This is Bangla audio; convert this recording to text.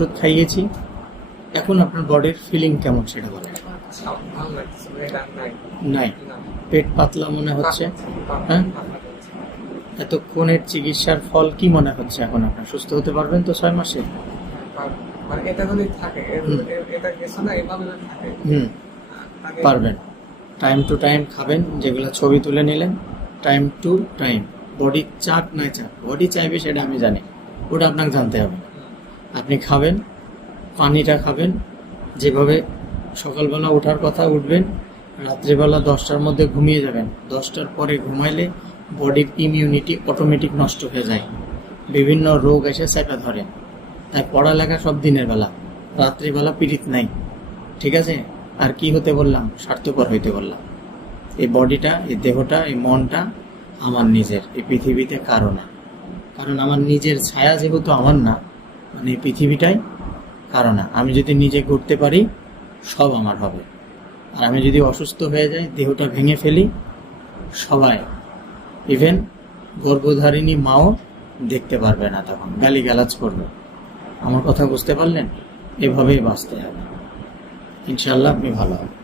ওষুধ খাইয়েছি, এখন আপনার বডির ফিলিং কেমন সেটা বলেন। ভালো লাগতেছে, এটা নাই নাই, না, পেট পাতলা মনে হচ্ছে। হ্যাঁ, এতক্ষণের চিকিৎসার ফল কি মনে হচ্ছে এখন আপনার? সুস্থ হতে পারবেন তো 6 মাসে? মানে এটা যদি থাকে, এটা কিছু না, এভাবে যদি থাকে আগে পারবেন। টাইম টু টাইম খাবেন, যেগুলো ছবি তুলে নিলেন, টাইম টু টাইম। বডি চাক না চাক, বডি চাইবে সেটা আমি জানি, ওটা আপনাকে জানতে হবে। আপনি খাবেন, পানিটা খাবেন, যেভাবে সকালবেলা ওঠার কথা উঠবেন, রাত্রিবেলা 10টার মধ্যে ঘুমিয়ে যাবেন। 10টার পরে ঘুমাইলে বডির ইমিউনিটি অটোমেটিক নষ্ট হয়ে যায়, বিভিন্ন রোগ এসে চেপে ধরে। তাই পড়ালেখা সব দিনের বেলা, রাত্রিবেলা পীড়িত নাই, ঠিক আছে? আর কি হতে বললাম? স্বার্থপর হইতে বললাম। এই বডিটা, এই দেহটা, এই মনটা আমার নিজের, এই পৃথিবীতে কারো না। কারণ আমার নিজের ছায়া যেহেতু আমার না, মানে এই পৃথিবীটাই কারো না। আমি যদি নিজে করতে পারি, সব আমার হবে। আর আমি যদি অসুস্থ হয়ে যাই, দেহটা ভেঙে ফেলি, সবাই, ইভেন গর্ভধারিণী মাও দেখতে পারবে না, তখন গালিগালাজ করবে। আমার কথা বুঝতে পারলেন? এভাবেই বাঁচতে হবে, ইনশাল্লাহ আপনি ভালো হবেন।